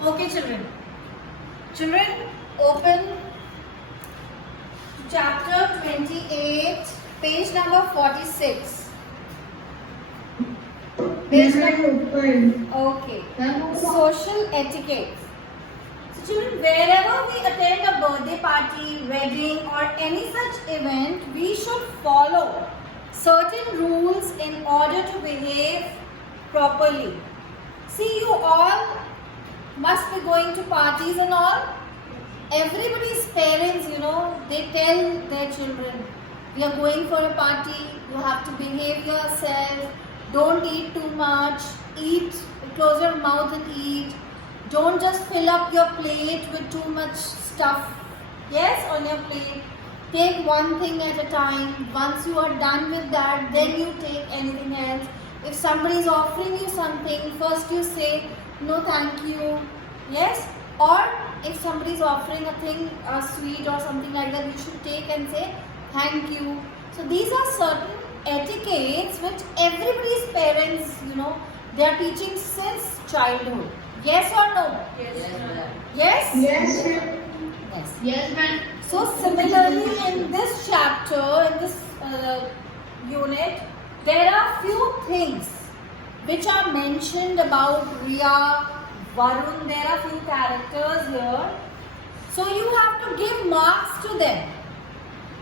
Okay, children. Children, open chapter 28, page number 46. Page number. Okay. Social etiquette. So, children, wherever we attend a birthday party, wedding, or any such event, we should follow certain rules in order to behave properly. See, you all must be going to parties and all. Everybody's parents, they tell their children, we are going for a party, you have to behave yourself, don't eat too much, close your mouth and eat, don't just fill up your plate with too much stuff, yes, on your plate. Take one thing at a time. Once you are done with that, then you take anything else. If somebody is offering you something, first you say, no thank you, yes, or if somebody is offering a thing, a sweet or something like that, you should take and say thank you. So these are certain etiquettes which everybody's parents, they are teaching since childhood. Yes or no? Yes? Yes, Yes. yes, ma'am. So similarly in this chapter, in this unit, there are few things which are mentioned about Riya, Varun. There are few characters here. So you have to give marks to them.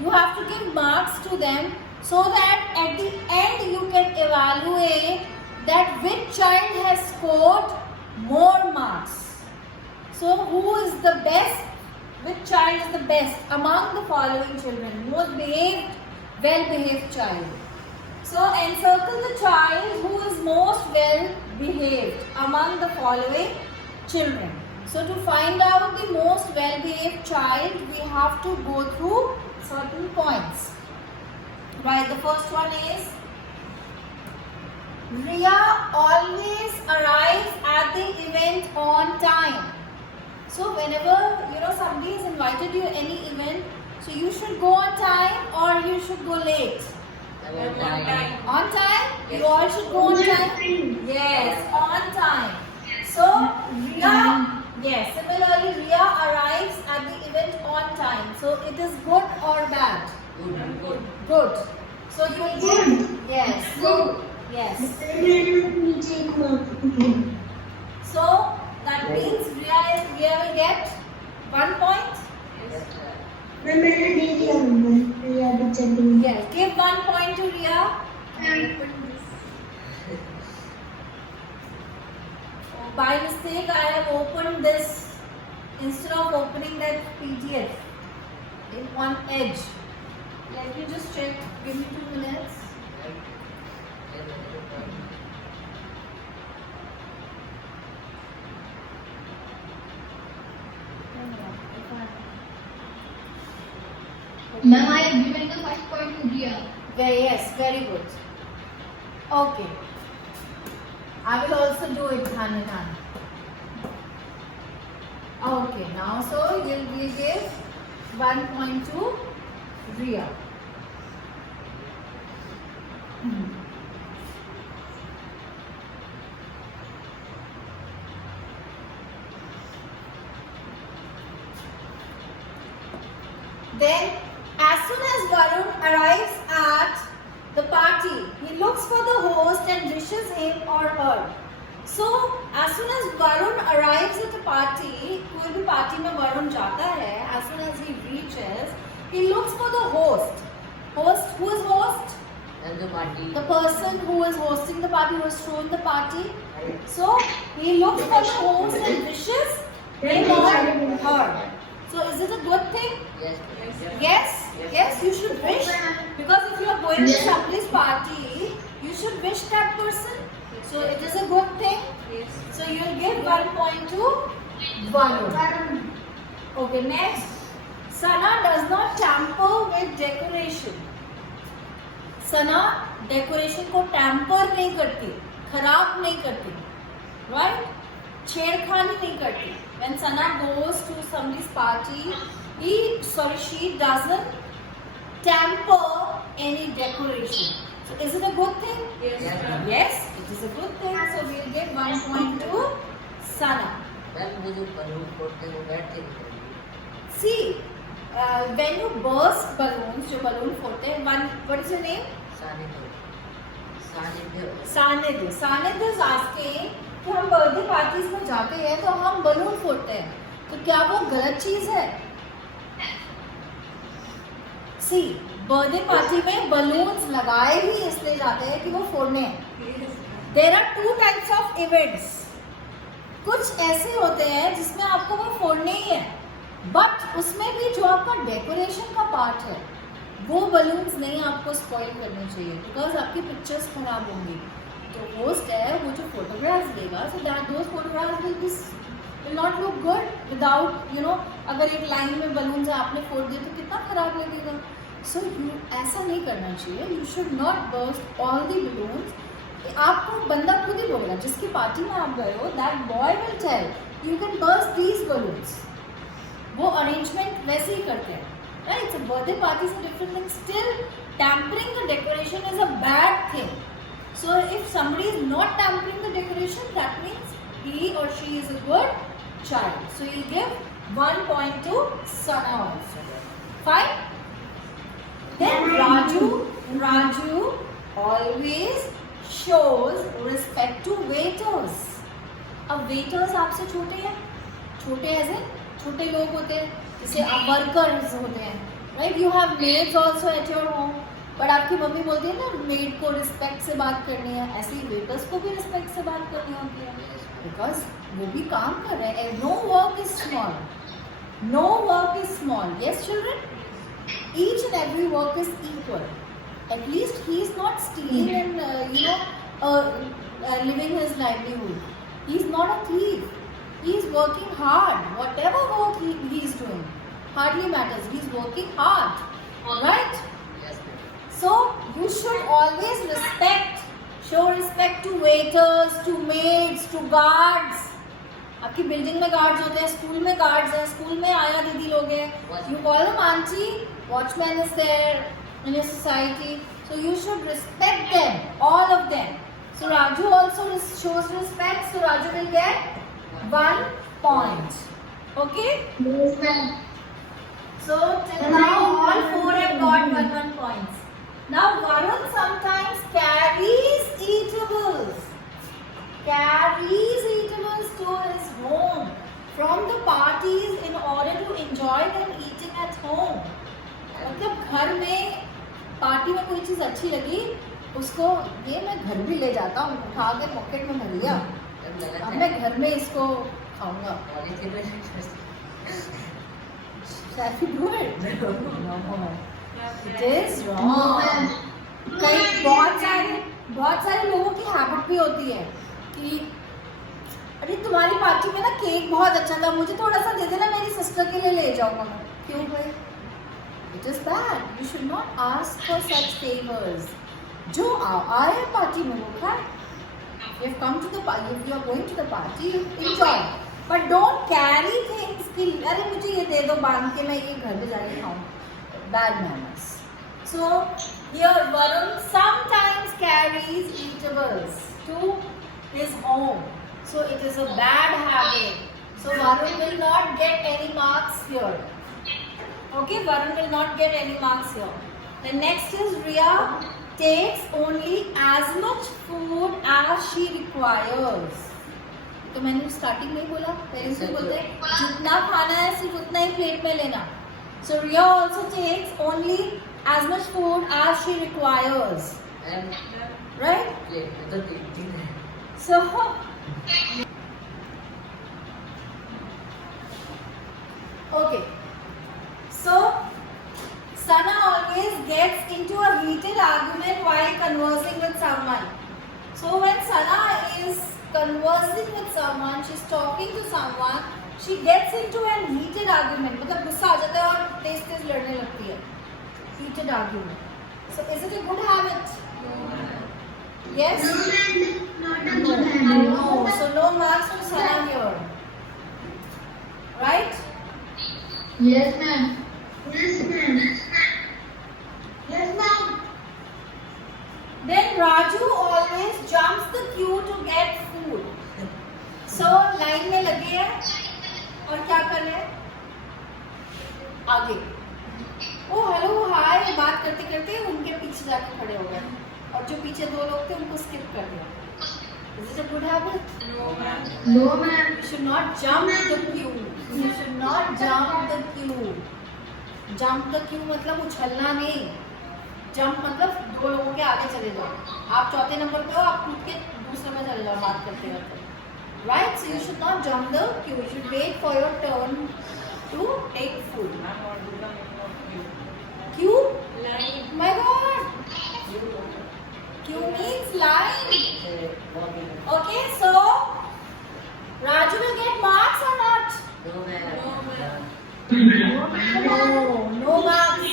You have to give marks to them so that at the end you can evaluate that which child has scored more marks. So who is the best? Which child is the best among the following children? Most behaved, well-behaved child. So encircle the child who is most well behaved among the following children. So to find out the most well behaved child, we have to go through certain points. Right, the first one is Riya always arrives at the event on time. So whenever somebody has invited you any event, so you should go on time or you should go late. On time? You all should go on time? Yes, on time. So, Riya, yes, similarly, Riya arrives at the event on time. So, it is good or bad? Good. So, you will give, yes. Yes. So, that means Riya will get 1 point? Yes, give 1 point to Riya. By mistake, I have opened this instead of opening that PDF in one edge. Let me just check. Give me 2 minutes. Ma'am, I have given the first point to Riya. Yes, very good. Okay. I will also do it hand in hand. Okay, now so we'll give 1 point to Riya. Then, as soon as Varun arrives at the party, he looks for the host and wishes him or her. So, as soon as Varun arrives at the party, कोई भी party में Varun जाता है, as soon as he reaches, he looks for the host. Host, who is host? The person who is hosting the party, who is throwing the party. So, he looks for the host and wishes him or her. So, is it a good thing? Yes? Yes, you should wish. Because if you are going to somebody's party, you should wish that person. So, it is a good thing. So, you will give 1 point to Varun. Okay, next. Sana does not tamper with decoration. Sana decoration को tamper नहीं करती, खराब नहीं करती, right? छेड़खानी नहीं करती. When Sana goes to somebody's party, she doesn't tamper any decoration. So is it a good thing? Yes. Yes, it is a good thing. So we will give 1 point to Sana. Ma'am वो जो balloon फोड़ते हैं वो बैठते नहीं हैं। See, when you burst balloons, जो balloon फोड़ते हैं, one, what is your name? सानिध्य सानिध्य सानिध्य. सानिध्य is asking कि हम बर्थडे पार्टीज में जाते हैं तो हम बलून फोड़ते हैं, तो क्या वो गलत चीज है? सी, बर्थडे पार्टी में बलून्स लगाए ही इसलिए जाते हैं कि वो फोड़ने हैं. There are two types of events. कुछ ऐसे होते हैं जिसमें आपको वो फोड़ने ही है, बट उसमें भी जो आपका डेकोरेशन का पार्ट है वो बलून्स नहीं आपको स्पॉइल करने चाहिए, बिकॉज आपकी पिक्चर्स खराब होंगी. तो होस्ट है वो जो फोटोग्राफ्स लेगा, so that those photographs will not look good without, you know, अगर एक लाइन में बलून्स आपने फोड़ दिए तो कितना खराब लगेगा. सो ऐसा नहीं करना चाहिए. You should not burst all the balloons. आपको बंदा खुद ही बोलेगा, जिसकी पार्टी में आप गए हो, that boy will tell you can burst these balloons. वो अरेंजमेंट वैसे ही करते हैं, right? So birthday parties are different things. Still, tampering the decoration is a bad thing. So if somebody is not tampering the decoration, that means he or she is a good child. So you give 1 point to Sana also. Fine. Then Raju always shows respect to waiters. अब waiters आपसे छोटे हैं, छोटे ऐसे छोटे लोग होते हैं, जैसे वर्कर्स होते हैं, right? You have maids also at your home, but आपकी मम्मी बोलती है ना मेड को रिस्पेक्ट से बात करनी है, ऐसे ही वेटर्स को भी रिस्पेक्ट से बात करनी होती है, बिकॉज वो भी काम कर रहे हैं. No work is small, no work is small. Yes children, each and every work is equal. At least he is not stealing and you know living his livelihood. He is not a thief. He is working hard. Whatever work he is doing hardly matters. He is working hard. Right? Yes, ma'am. So you should always show respect to waiters, to maids, to guards. आपकी building में guards होते हैं, school में guards हैं, school में आया दीदी लोग हैं. You call them auntie. Watchman is there in your society. So you should respect them, all of them. So Raju also shows respect. So Raju will get 1 point. Okay? Yes, ma'am. So till now all 4 have got 1 points. Now Varun sometimes carries eatables. Carries eatables to his home from the parties in order to enjoy them eating at home. मतलब घर में party में कोई चीज़ अच्छी लगी उसको, ये मैं घर भी ले जाता हूँ, उठा के पॉकेट में भर लिया, अब मैं घर में इसको खाऊंगा. Shall we do it? No. It is wrong. कई बहुत सारे लोगों की हैबिट भी होती है कि अरे तुम्हारी पार्टी में ना केक बहुत अच्छा था, मुझे थोड़ा सा दे देना, मेरी सिस्टर के लिए ले जाऊंगा मैं. क्यों भाई? It is bad. You should not ask for such favors. जो आए पार्टी में वो खाए. If you come to the party, if you are going to the party, you enjoy. But don't carry things कि अरे मुझे ये दे दो बांध के मैं ये घर में जाके खाऊं. Bad manners. So here Varun sometimes carries eatables to his home. So it is a bad habit. So Varun will not get any marks here. Okay, Varun will not get any marks here. The next is Riya takes only as much food as she requires. तो मैंने starting में ही बोला, parents भी बोलते हैं जितना खाना है सिर्फ उतना ही प्लेट में लेना. So Riya also takes only as much food as she requires. Right? So okay. So Sana always gets into a heated argument while conversing with someone. So when Sana is conversing with someone, she's talking to someone, she gets into an heated argument. मतलब गुस्सा आ जाता है और तेज लड़ने लगती है. Heated argument. So is it a good habit? Yes? No. So no marks for Sana here. Right? Yes, ma'am. Then Raju always jumps the queue to get food. So line में लग लगी है और क्या कर रहे हैं आगे। ओ हेलो हाय बात करते करते उनके पीछे जाके खड़े हो गए और जो पीछे दो लोग थे उनको स्किप कर दिया। Is it a good habit? No, ma'am. You should not jump the queue. You should not jump the queue. Jump the queue मतलब उछलना नहीं। Jump मतलब दो लोगों के आगे चले जाओ। आप चौथे नंबर पे हो, आप कूद के दूसरे में चले जाओ बात करते करते। Right? So you should not jump the queue. You should wait for your turn to take food. Queue? Line. My God. Queue means line. Okay, so Raju will get marks or not? No, ma'am. No marks.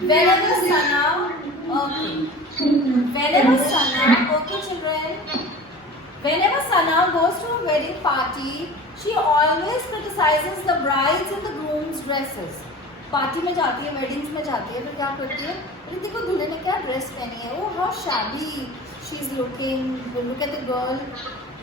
Whenever Sana, okay children, whenever Sana goes to a wedding party, she always criticizes the brides and the groom's dresses. Party में जाती है, weddings में जाती है, फिर क्या करती है, अरे देखो दूल्हे ने क्या ड्रेस पहनी है, O how shabby she is looking, look at the girl,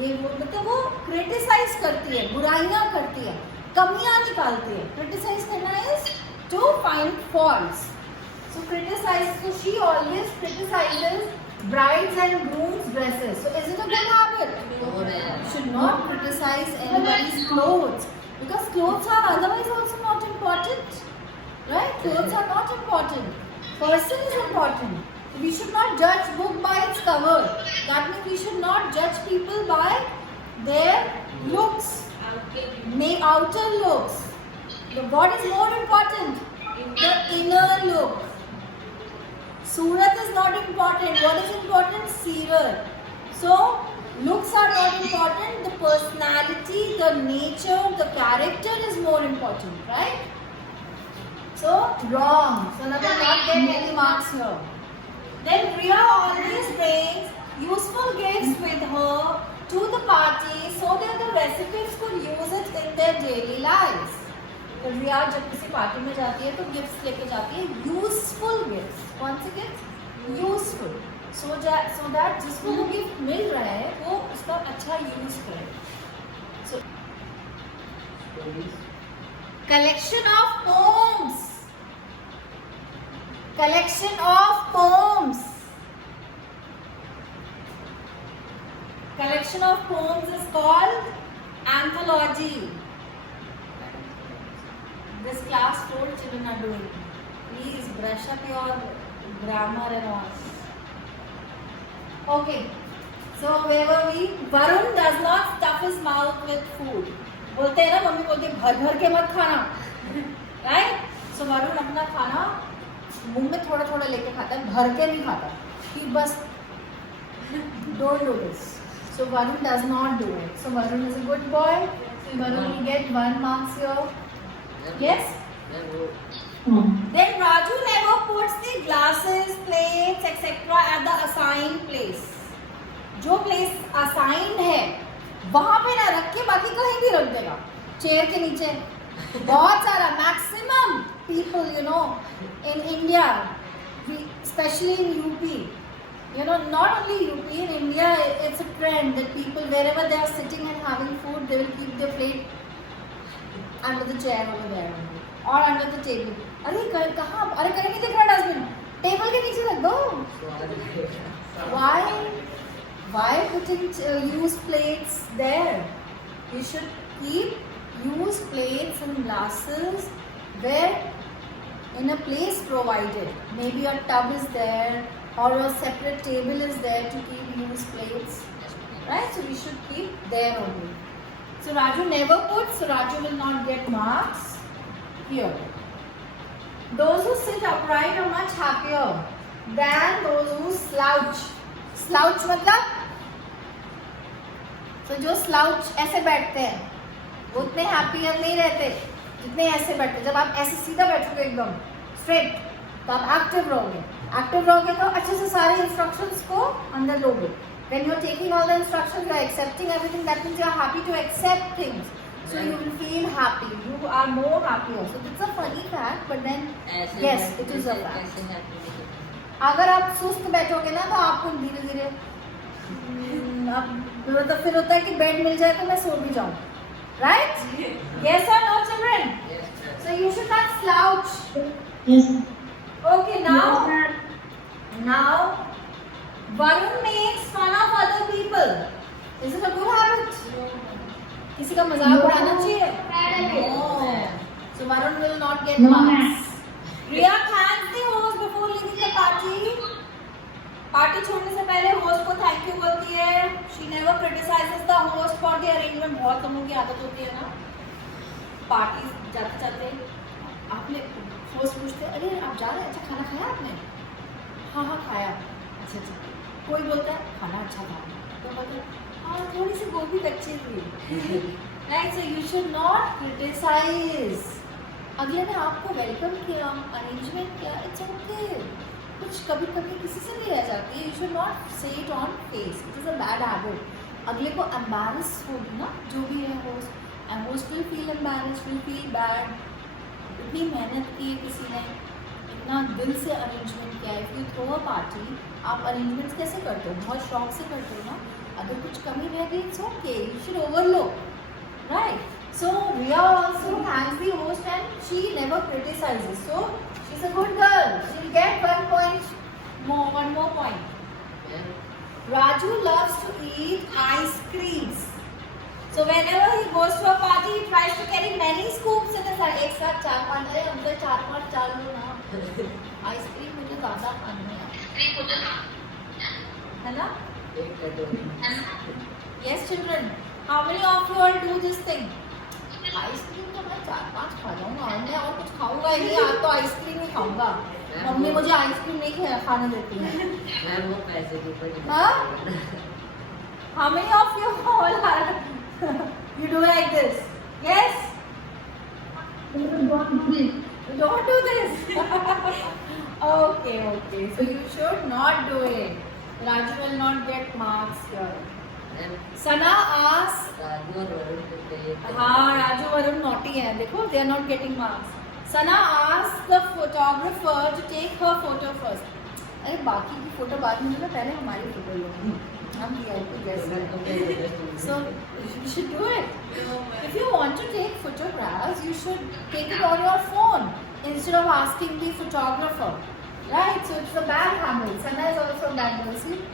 ये वो मतलब वो क्रिटिसाइज करती है, बुराइयां करती है, कमियां निकालती है। क्रिटिसाइज करना is to find faults, so criticise, so she always criticises brides and grooms dresses. So is it a good habit? No, ma'am. You should not criticize anybody's clothes because clothes are otherwise also not important. Right? Clothes are not important. Person is important. We should not judge book by its cover. That means we should not judge people by their looks, outer looks. What is more important? The inner look. Surat is not important. What is important? Sirat. So, looks are not important. The personality, the nature, the character is more important, right? So, wrong. Sana will not get any marks here. Then Priya always brings useful gifts with her to the party so that the recipients could use it in their daily lives. तो रिया जब किसी party में जाती है तो gifts लेके जाती है, यूजफुल गिफ्ट्स। कौन से गिफ्ट्स? यूजफुल, सो दैट जिसको वो गिफ्ट मिल रहा है वो उसका अच्छा यूज करे। सो collection of poems. Collection of poems. Collection of poems is called anthology. This class 4 children are doing. Please brush up your grammar and all. Okay. So where were we? Varun does not stuff his mouth with food. बोलते हैं ना, mummy बोलती है भर भर के मत खाना, राइट? सो वरुण अपना खाना मुंह में थोड़ा थोड़ा लेके खाता है, भर के नहीं खाता, कि बस don't do this. So Varun does not do it. So Varun is a good boy. So Varun will get 1 marks here. Yes? Then Raju never puts the glasses, plates, etc. at the assigned place. जो place assigned है वहां पे ना रख के बाकी कहीं भी रख देगा, चेयर के नीचे। बहुत सारा maximum people in India, especially in UP, not only UP, in India it's a trend that people wherever they are sitting and having food they will keep their plate under the chair over there or under the table. अरे कहाँ, अरे कहीं नहीं दिख रहा dustbin, table के नीचे रख दो। Why putting used plates there? You should keep used plates and glasses where in a place provided. Maybe a tub is there or a separate table is there to keep used plates. Right? So we should keep there only. So Raju never puts, so Raju will not get marks here. Those who sit upright are much happier than those who slouch. Slouch मतलब तो जो slouch ऐसे बैठते हैं वो उतने happier नहीं रहते जितने ऐसे बैठते। जब आप ऐसे सीधा बैठोगे एकदम स्ट्रेट तो आप एक्टिव रहोगे तो अच्छे से सारे इंस्ट्रक्शंस को अंदर लोगे। When you are taking all the instructions, you are accepting everything. That means you are happy to accept things. So you will feel happy. You are more happier. So it's a funny fact, but then yes, it is a fact. अगर आप सुस्त बैठोगे ना तो आपको धीरे धीरे तो फिर होता है कि बेड मिल जाए तो मैं सो भी जाऊँ, right? Yes or no, children? Yes, sir. So you should not slouch. Yes. Okay, now Varun makes fun of other people. Is it a good habit? किसी का मजाक उड़ाना चाहिए? No. So Varun will not get No, marks. Riya thanks the host before leaving the party. Party छोड़ने से पहले host को thank you बोलती है. She never criticizes the host for the arrangement. बहुत लोगों की आदत होती है ना, पार्टी जाते जाते आपने होस्ट पूछते अरे आप जा रहे हैं, अच्छा खाना खाया आपने? हाँ खाया. अच्छा कोई बोलता है खाना अच्छा था, तो बोलते हैं हाँ थोड़ी सी गोभी कच्ची थी. Right, so you should not criticise. अगले ने आपको वेलकम किया, अरेंजमेंट किया, इट्स ओके. कुछ कभी कभी किसी से भी रह जाती है. यू शुड नॉट से it on face. It is a bad habit. अगले को एम्बैरस होगी ना जो भी है host, and host will feel embarrass, will feel bad. इतनी मेहनत की है किसी ने, इतना दिल से अरेंजमेंट किया है. If you throw a party, आप अरेंजमेंट्स कैसे करते हो? बहुत शौक से करते हो ना. अगर कुछ कमी रह गई it's okay, you should overlook, right? So Riya also thanks the host and she never criticizes. So she's a good girl. She'll get 1 point more, 1 more point. Yeah. Raju loves to eat ice creams. So whenever he goes to a party, he tries to carry many scoops in his hand. एक साथ 4-5 अरे हमसे 4-5 चालू ना. Ice cream मुझे ज़्यादा खानी है. है ना? एक कटोरी. Yes, children. How many of you all do this thing? Ice cream तो मैं 4-5 खा जाऊंगा और मैं और कुछ खाऊंगा ही नहीं. आज तो आइसक्रीम ही खाऊंगा. मम्मी मुझे आइसक्रीम नहीं खाने देती है. मैम वो पैसे की पड़ी. हाँ? How many of you all are you do like this? Yes? You don't do this. Okay. So you should not do it. Raju will not get marks here. Ma'am Sana asks. Raju और वरुण को चाहिए. हाँ Raju Varun naughty है, देखो they are not getting marks. Sana asks the photographer to take her photo first. अरे बाकी की photo बाद में ना, पहले हमारी फोटो लो. हम VIP guest हैं. So you should do it. If you want to take photographs, you should take it on your phone instead of asking the photographer. Right? So it's a bad habit. Sana is also a bad girl. See?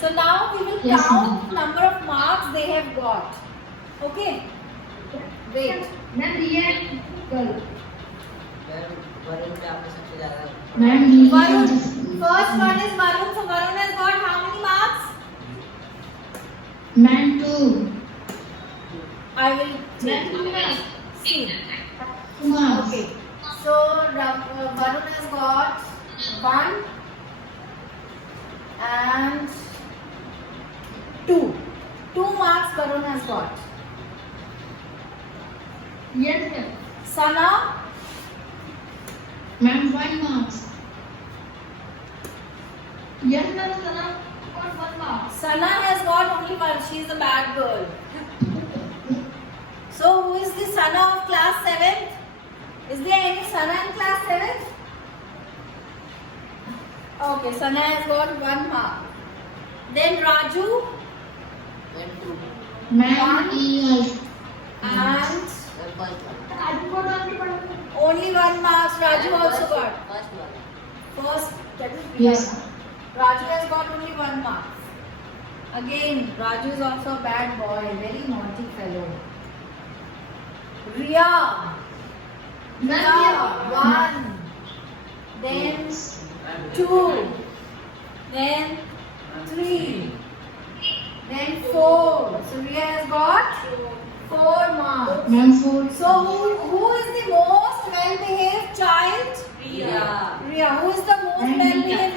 So now we will Yes, count number of marks they have got. Okay? Wait. Ma'am Riya girl. Ma'am Varun पे आपने सबसे ज्यादा. Ma'am Varun. First one is Varun. So Varun has got how many marks? Ma'am 2 I will take. See. marks. Okay. So Varun has got 1 and 2. 2 marks Varun has got. Yes ma'am. Sana. Ma'am 1 marks. Yes ma'am. Sana got 1 mark. Sana has got only 1. She is a bad girl. So who is the Sana of class 7th? Is there any Sana in class 7th? Okay, Sana has got 1 mark. Then Raju ma'am 2. Ma'am yes. and ma'am first one. only 1 mark. Raju also got. First one. First, that is Yes. Raju has got only 1 mark. Again, Raju is also a bad boy, very naughty fellow. Riya. Riya, 1. Then 2. Then 3. Then 4. So Riya has got 4 marks. Ma'am 4. So who is the most well-behaved child? Riya. Riya. Who is the most well-behaved